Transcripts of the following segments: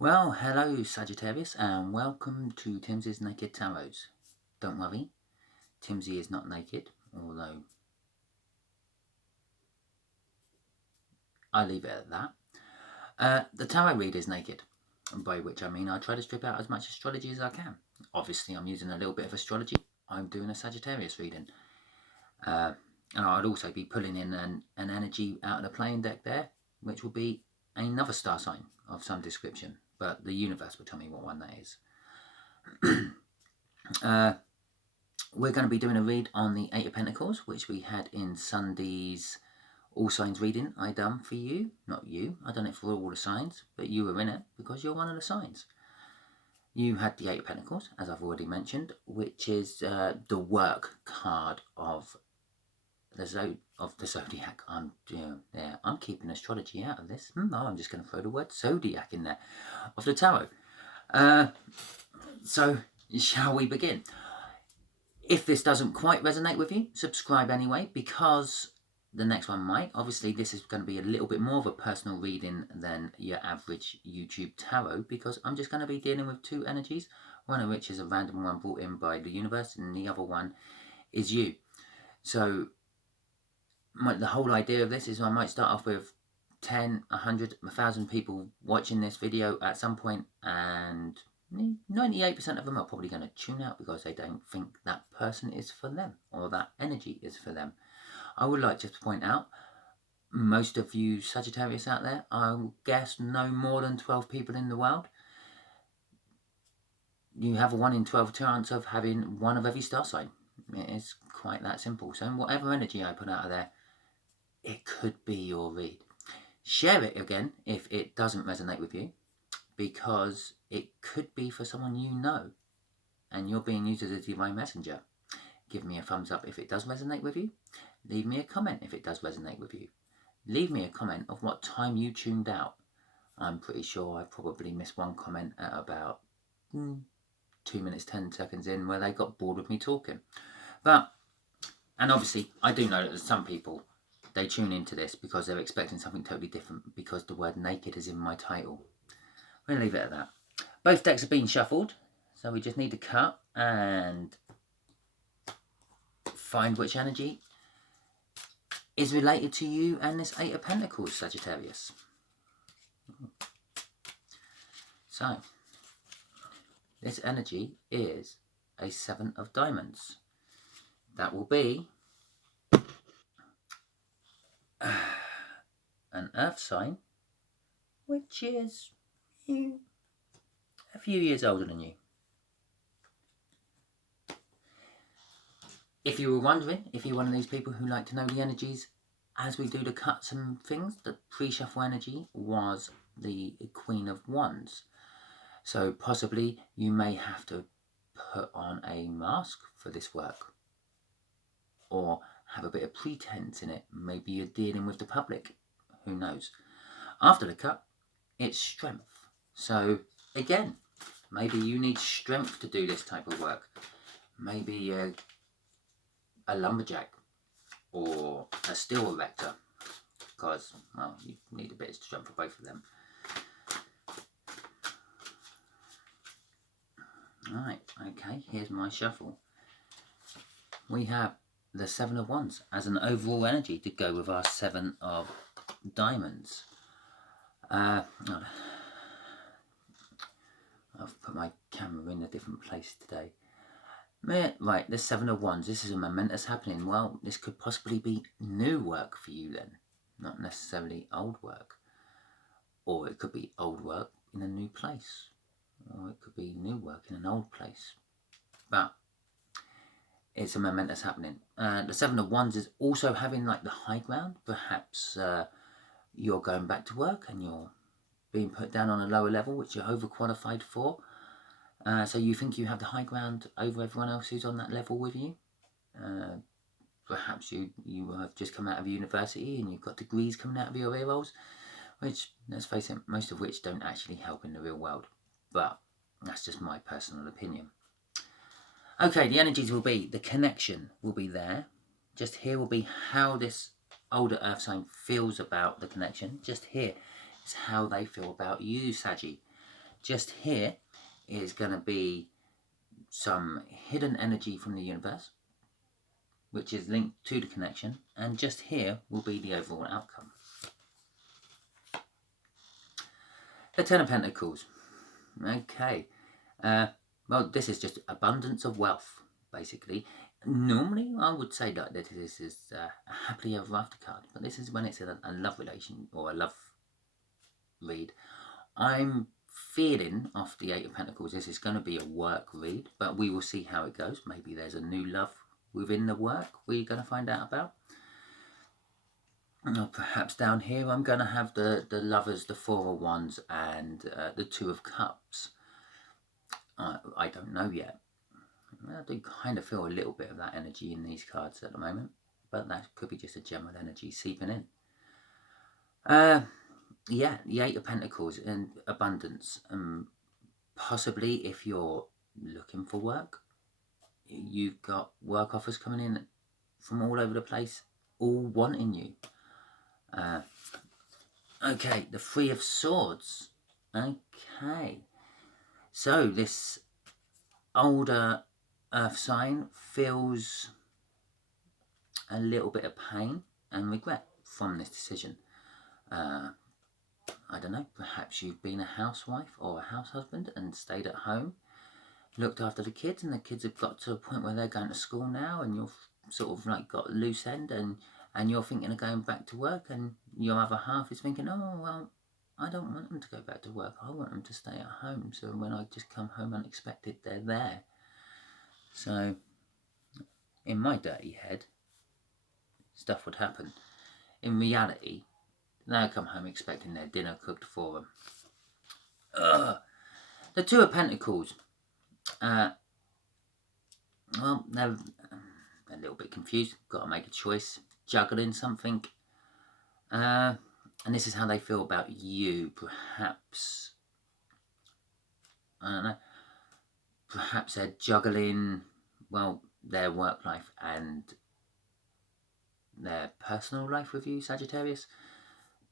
Well, hello Sagittarius and welcome to Timsy's Naked Tarot. Don't worry, Timsy is not naked, although I leave it at that. The tarot reader is naked, by which I mean I try to strip out as much astrology as I can. Obviously I'm using a little bit of astrology. I'm doing a Sagittarius reading. And I'd also be pulling in an energy out of the playing deck there, which will be another star sign of some description, but the universe will tell me what one that is. We're going to be doing a read on the Eight of Pentacles, which we had in Sunday's All Signs reading I done for you. Not you, I done it for all the signs, but you were in it because you're one of the signs. You had the Eight of Pentacles, as I've already mentioned, which is the work card of the Zodiac. I'm keeping astrology out of this. No, I'm just going to throw the word Zodiac in there, of the tarot. So, shall we begin? If this doesn't quite resonate with you, subscribe anyway, because the next one might. Obviously, this is going to be a little bit more of a personal reading than your average YouTube tarot, because I'm just going to be dealing with two energies, one of which is a random one brought in by the universe, and the other one is you. So, the whole idea of this is I might start off with 10, 100, 1,000 people watching this video at some point, and 98% of them are probably going to tune out because they don't think that person is for them or that energy is for them. I would like to point out, most of you Sagittarius out there, I will guess no more than 12 people in the world. You have a 1 in 12 chance of having one of every star sign. It's quite that simple. So whatever energy I put out of there, it could be your read. Share it again if it doesn't resonate with you, because it could be for someone you know and you're being used as a divine messenger. Give me a thumbs up if it does resonate with you. Leave me a comment if it does resonate with you. Leave me a comment of what time you tuned out. I'm pretty sure I probably missed one comment at about 2 minutes 10 seconds in where they got bored with me talking. And obviously I do know that there's some people, they tune into this because they're expecting something totally different because the word naked is in my title. We're going to leave it at that. Both decks have been shuffled, so we just need to cut and find which energy is related to you and this Eight of Pentacles, Sagittarius. So, this energy is a Seven of Diamonds. That will be an Earth sign, which is a few years older than you. If you were wondering, if you're one of these people who like to know the energies as we do the cuts and things, the pre-shuffle energy was the Queen of Wands. So possibly you may have to put on a mask for this work, or have a bit of pretense in it. Maybe you're dealing with the public, who knows. After the cut, it's strength. So again, maybe you need strength to do this type of work. Maybe a lumberjack or a steel erector, because, well, you need a bit of strength for both of them. Alright, okay, here's my shuffle. We have the Seven of Wands as an overall energy to go with our Seven of Diamonds. I've put my camera in a different place today. Right, the Seven of Wands, this is a momentous happening. Well, this could possibly be new work for you then, not necessarily old work. Or it could be old work in a new place. Or it could be new work in an old place. But it's a momentous happening. The Seven of Wands is also having like the high ground. Perhaps you're going back to work and you're being put down on a lower level, which you're overqualified for. So you think you have the high ground over everyone else who's on that level with you. Perhaps you have just come out of university and you've got degrees coming out of your ear rolls, which, let's face it, most of which don't actually help in the real world. But that's just my personal opinion. Okay, the energies will be, the connection will be there. Just here will be how this older earth sign feels about the connection. Just here is how they feel about you, Saggy. just here is going to be some hidden energy from the universe, which is linked to the connection, and just here will be the overall outcome. The Ten of Pentacles. Okay. Well, this is just abundance of wealth, basically. Normally, I would say that this is a happily ever after card, but this is when it's in a love relation or a love read. I'm feeling off the Eight of Pentacles this is going to be a work read, but we will see how it goes. Maybe there's a new love within the work we're going to find out about. Or perhaps down here I'm going to have the Lovers, the Four of Wands, and the Two of Cups. I don't know yet. I do kind of feel a little bit of that energy in these cards at the moment, but that could be just a general energy seeping in. Yeah, the Eight of Pentacles and abundance. Possibly if you're looking for work, you've got work offers coming in from all over the place, all wanting you. Okay, the Three of Swords. Okay, so this older earth sign feels a little bit of pain and regret from this decision. I don't know, perhaps you've been a housewife or a house husband and stayed at home, looked after the kids, and the kids have got to a point where they're going to school now, and you've sort of like got a loose end, and you're thinking of going back to work, and your other half is thinking, oh, well, I don't want them to go back to work. I want them to stay at home. So when I just come home unexpected, they're there. So in my dirty head, stuff would happen. In reality, they come home expecting their dinner cooked for them. The Two of Pentacles. Well, they're a little bit confused. Got to make a choice. Juggling something. And this is how they feel about you. Perhaps, I don't know. Perhaps they're juggling, well, their work life and their personal life with you, Sagittarius.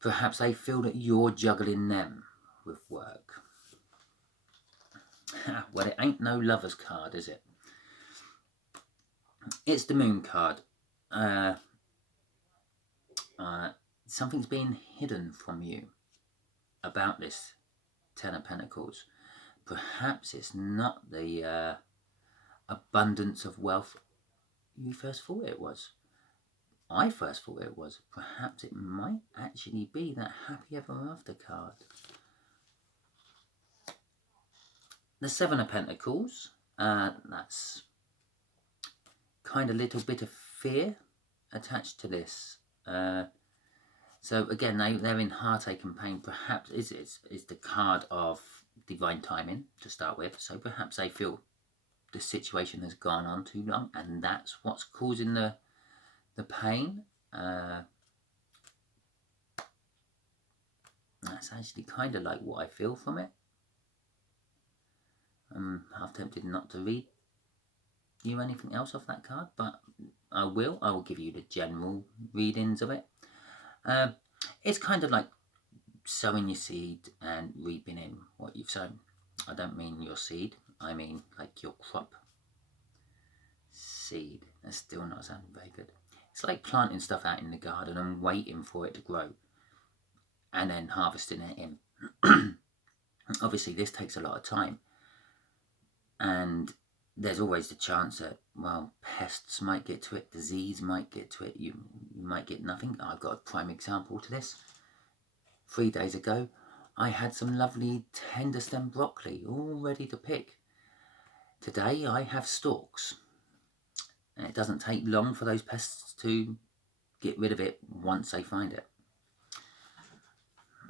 Perhaps they feel that you're juggling them with work. Well, it ain't no Lover's card, is it? It's the Moon card. Something's being hidden from you about this Ten of Pentacles. Perhaps it's not the abundance of wealth you first thought it was. I first thought it was. Perhaps it might actually be that happy ever after card. The Seven of Pentacles. That's kind of a little bit of fear attached to this. So again, they're in heartache and pain. Perhaps it's the card of divine timing to start with. So perhaps they feel the situation has gone on too long, and that's what's causing the pain. That's actually kind of like what I feel from it. I'm half tempted not to read you anything else off that card, but I will give you the general readings of it. It's kind of like sowing your seed and reaping in what you've sown. I don't mean your seed, I mean like your crop. Seed. That's still not sounding very good. It's like planting stuff out in the garden and waiting for it to grow and then harvesting it in. Obviously this takes a lot of time, and there's always the chance that, well, pests might get to it, disease might get to it, you might get nothing. I've got a prime example to this. 3 days ago I had some lovely tender stem broccoli all ready to pick. Today I have stalks, and it doesn't take long for those pests to get rid of it once they find it.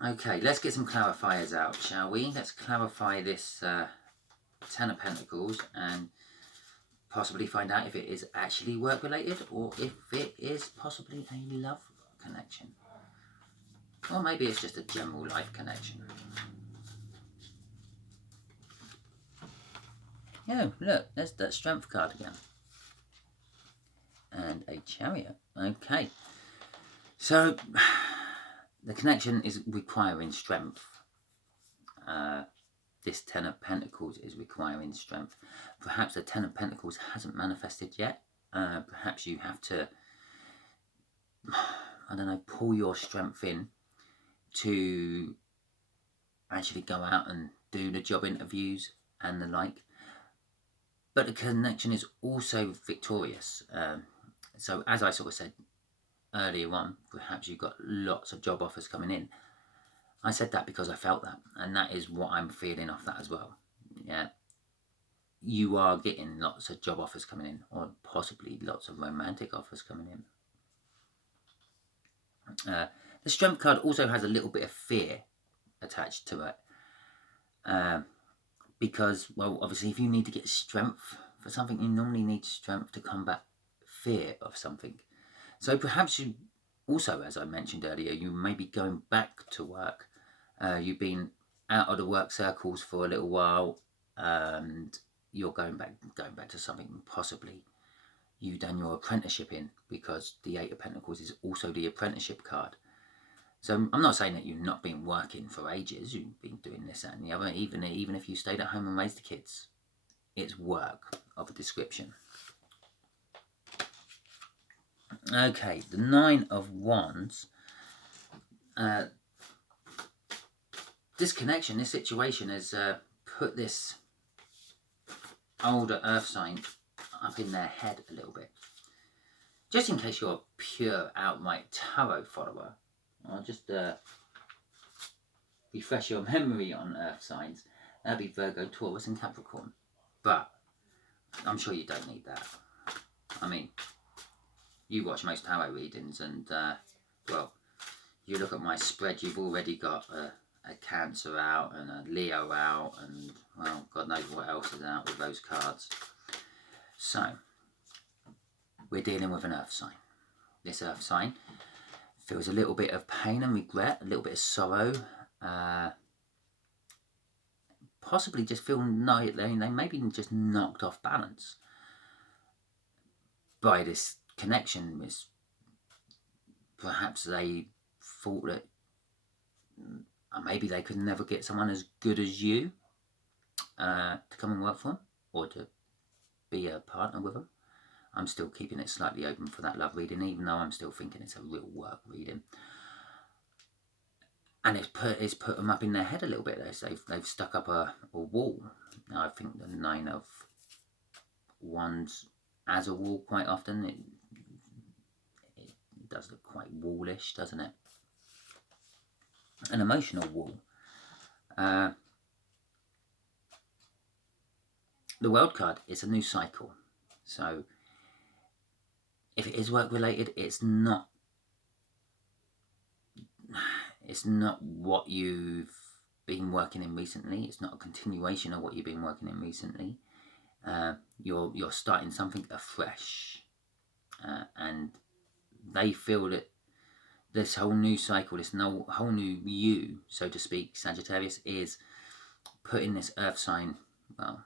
Okay, let's get some clarifiers out, shall we? Let's clarify this Ten of Pentacles and possibly find out if it is actually work related or if it is possibly a love connection. Or maybe it's just a general life connection. Oh, look, there's that Strength card again. And a Chariot. Okay. So, the connection is requiring strength. this Ten of Pentacles is requiring strength. Perhaps the Ten of Pentacles hasn't manifested yet. Perhaps you have to, I don't know, pull your strength in to actually go out and do the job interviews and the like. But the connection is also victorious. So as I sort of said earlier on, perhaps you've got lots of job offers coming in. I said that because I felt that, and that is what I'm feeling off that as well. Yeah, you are getting lots of job offers coming in, or possibly lots of romantic offers coming in. The Strength card also has a little bit of fear attached to it, because, well, obviously if you need to get strength for something, you normally need strength to combat fear of something. So perhaps you also, as I mentioned earlier, you may be going back to work. You've been out of the work circles for a little while, and you're going back to something possibly you've done your apprenticeship in, because the Eight of Pentacles is also the apprenticeship card. So I'm not saying that you've not been working for ages. You've been doing this, that, and the other. Even if you stayed at home and raised the kids, it's work of a description. Okay, the Nine of Wands. This connection, this situation has put this older earth sign up in their head a little bit. Just in case you're a pure outright tarot follower, I'll just refresh your memory on earth signs. That'd be Virgo, Taurus and Capricorn. But I'm sure you don't need that. I mean, you watch most tarot readings and, well, you look at my spread, you've already got a Cancer out and a Leo out, and, well, God knows what else is out with those cards. So, we're dealing with an earth sign. This earth sign feels a little bit of pain and regret, a little bit of sorrow, possibly just feel they may be just knocked off balance by this connection. Perhaps they thought that maybe they could never get someone as good as you to come and work for them, or to be a partner with them. I'm still keeping it slightly open for that love reading, even though I'm still thinking it's a real work reading. And it's put them up in their head a little bit. They've stuck up a wall. Now, I think the Nine of Wands as a wall quite often. It does look quite wallish, doesn't it? An emotional wall. The World card is a new cycle. So if it is work related, it's not what you've been working in recently. It's not a continuation of what you've been working in recently. You're starting something afresh, and they feel that this whole new cycle, this whole new you, so to speak, Sagittarius, is putting this earth sign, well,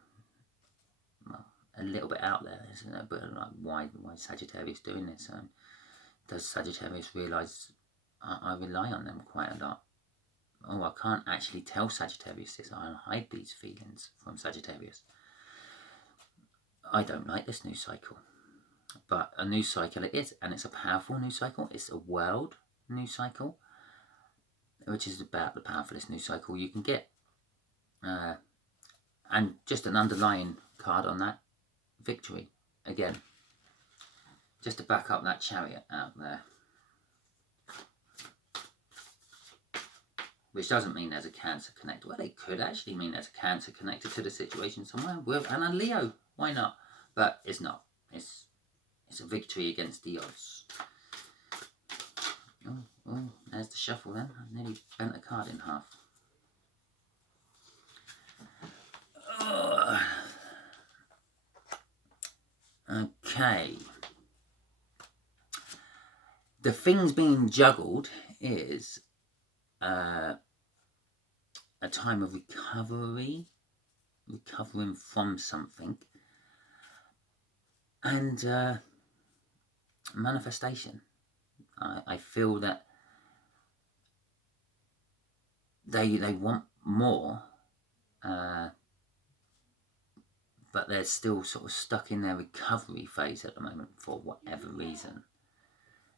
a little bit out there, isn't it? But like, why is Sagittarius doing this? Does Sagittarius realise I rely on them quite a lot? Oh, I can't actually tell Sagittarius this. I hide these feelings from Sagittarius. I don't like this new cycle. But a new cycle it is, and it's a powerful new cycle. It's a world new cycle, which is about the powerfulest new cycle you can get. And just an underlying card on that, victory. Again, just to back up that Chariot out there. Which doesn't mean there's a Cancer connected. Well, it could actually mean there's a Cancer connected to the situation somewhere. And a Leo, why not? But it's not. It's a victory against the odds. Oh, there's the shuffle then. I nearly bent a card in half. Okay. The things being juggled is a time of recovering from something, and manifestation. I feel that they want more but they're still sort of stuck in their recovery phase at the moment for whatever reason,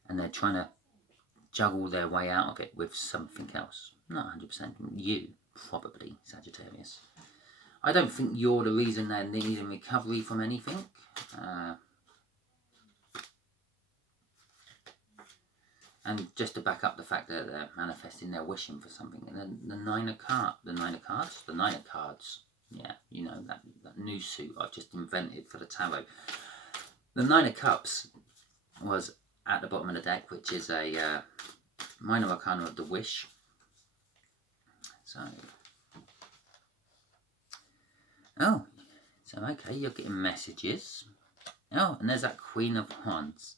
and they're trying to juggle their way out of it with something else. Not 100% you, probably, Sagittarius. I don't think you're the reason they're needing recovery from anything. And just to back up the fact that they're manifesting, they're wishing for something. And then the Nine of Cards. Yeah, you know, that new suit I've just invented for the tarot. The Nine of Cups was at the bottom of the deck, which is a minor arcana of the wish. So, okay, you're getting messages. Oh, and there's that Queen of Wands.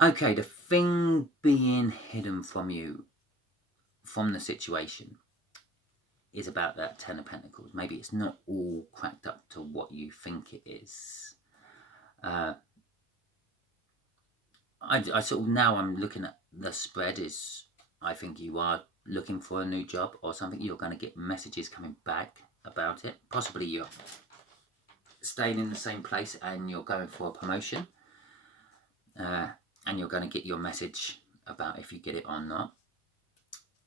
Okay, the thing being hidden from you, from the situation, is about that Ten of Pentacles. Maybe it's not all cracked up to what you think it is. I sort of, now I'm looking at the spread, is I think you are looking for a new job or something. You're going to get messages coming back about it. Possibly you're staying in the same place and you're going for a promotion. And you're going to get your message about if you get it or not.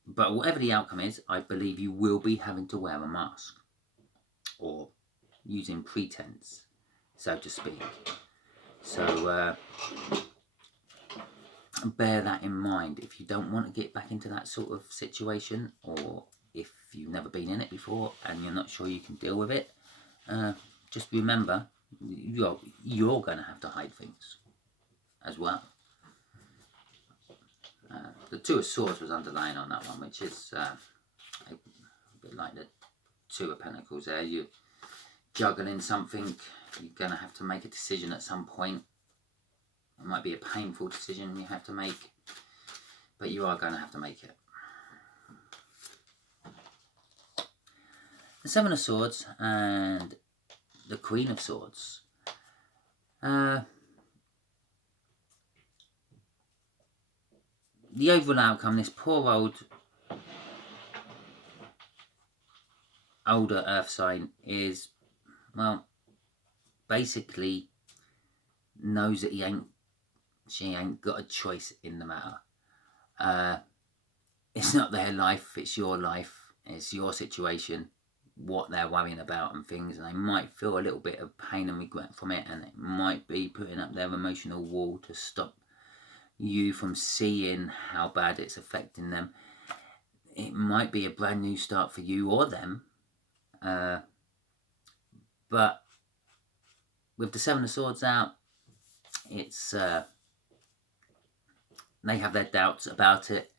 But whatever the outcome is, I believe you will be having to wear a mask. Or using pretense, so to speak. So bear that in mind. If you don't want to get back into that sort of situation, or if you've never been in it before and you're not sure you can deal with it, just remember, you're going to have to hide things as well. The Two of Swords was underlying on that one, which is a bit like the Two of Pentacles there. You're juggling something. You're going to have to make a decision at some point. It might be a painful decision you have to make, but you are going to have to make it. The Seven of Swords and the Queen of Swords. The overall outcome, this poor older earth sign is, well, basically knows that she ain't got a choice in the matter. It's not their life, it's your life, it's your situation, what they're worrying about and things, and they might feel a little bit of pain and regret from it, and it might be putting up their emotional wall to stop you from seeing how bad it's affecting them. It might be a brand new start for you or them, but with the Seven of Swords out, it's they have their doubts about it.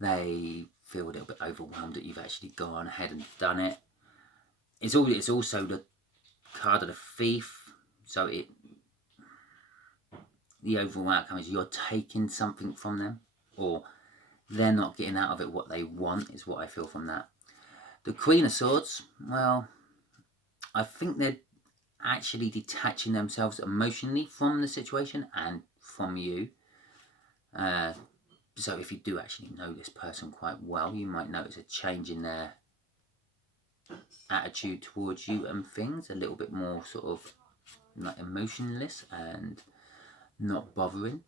They feel a little bit overwhelmed that you've actually gone ahead and done it. It's also the card of the Thief, so the overall outcome is you're taking something from them, or they're not getting out of it what they want, is what I feel from that. The Queen of Swords, well, I think they're actually detaching themselves emotionally from the situation and from you. So if you do actually know this person quite well, you might notice a change in their attitude towards you and things, a little bit more sort of like emotionless and not bothering.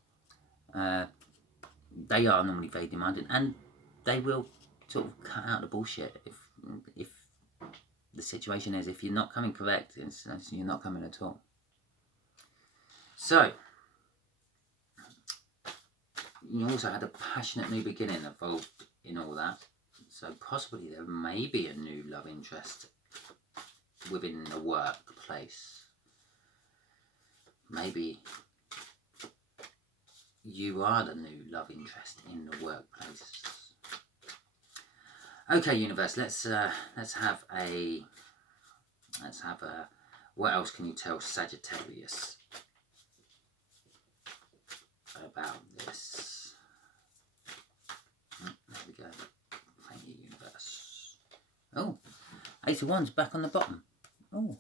They are normally very demanding, and they will sort of cut out the bullshit if the situation is, if you're not coming correct, you're not coming at all. So you also had a passionate new beginning involved in all that, so possibly there may be a new love interest within the workplace. Maybe you are the new love interest in the workplace. Okay, universe, let's have a what else can you tell Sagittarius about this? There we go. Thank you, universe. Oh, Eight of Wands back on the bottom. Oh,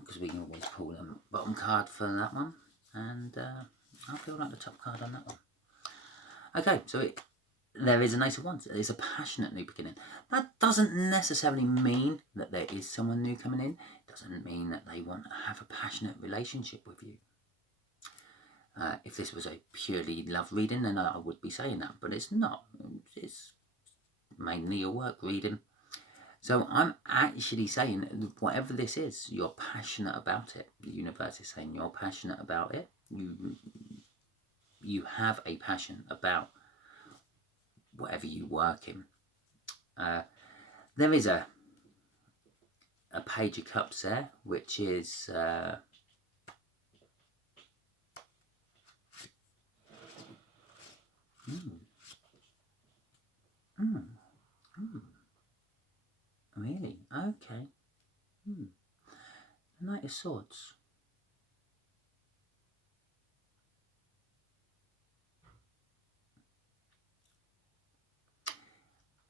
because we can always pull the bottom card for that one, and I feel like the top card on that one. Okay, so there is an Ace of Wands. It's a passionate new beginning. That doesn't necessarily mean that there is someone new coming in. It doesn't mean that they want to have a passionate relationship with you. If this was a purely love reading, then I would be saying that, but it's not. It's mainly a work reading. So I'm actually saying, whatever this is, you're passionate about it. The universe is saying you're passionate about it. You have a passion about whatever you work in. There is a Page of Cups there, which is really? Okay. Knight of Swords.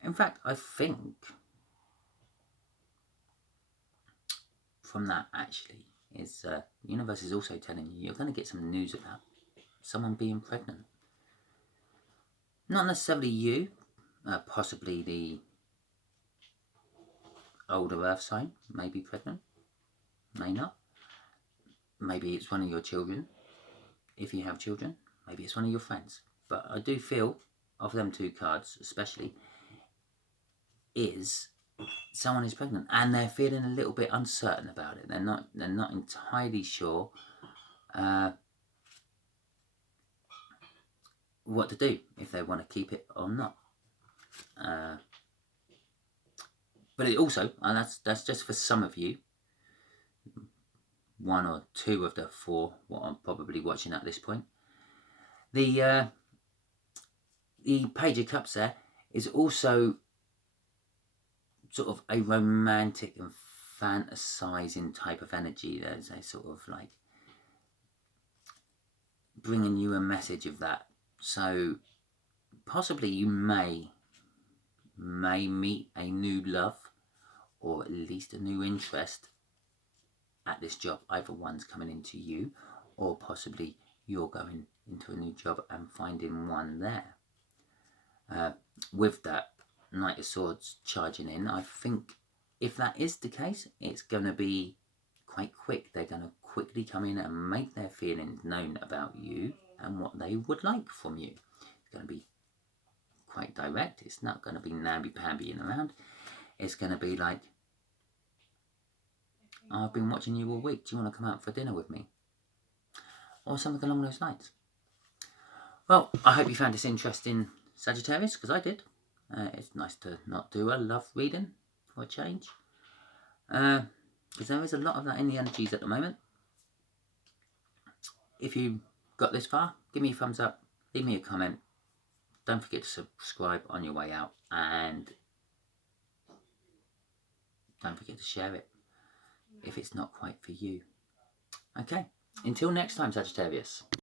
In fact, I think from that actually is the universe is also telling you you're going to get some news about someone being pregnant. Not necessarily you, possibly the older earth sign may be pregnant, may not. Maybe it's one of your children, if you have children. Maybe it's one of your friends. But I do feel, of them two cards especially, is someone is pregnant and they're feeling a little bit uncertain about it. They're not entirely sure what to do, if they want to keep it or not. But it also, and that's just for some of you, one or two of the four what I'm probably watching at this point. The Page of Cups there is also sort of a romantic and fantasizing type of energy. There's a sort of like bringing you a message of that. So possibly you may meet a new love, or at least a new interest at this job. Either one's coming into you, or possibly you're going into a new job and finding one there. With that Knight of Swords charging in, I think if that is the case, it's going to be quite quick. They're going to quickly come in and make their feelings known about you and what they would like from you. It's going to be quite direct. It's not going to be namby-pambying around. It's going to be like, oh, I've been watching you all week. Do you want to come out for dinner with me? Or something along those lines. Well, I hope you found this interesting, Sagittarius, because I did. It's nice to not do a love reading for a change. Because there is a lot of that in the energies at the moment. If you got this far, give me a thumbs up, leave me a comment. Don't forget to subscribe on your way out, and don't forget to share it if it's not quite for you. Okay, until next time, Sagittarius.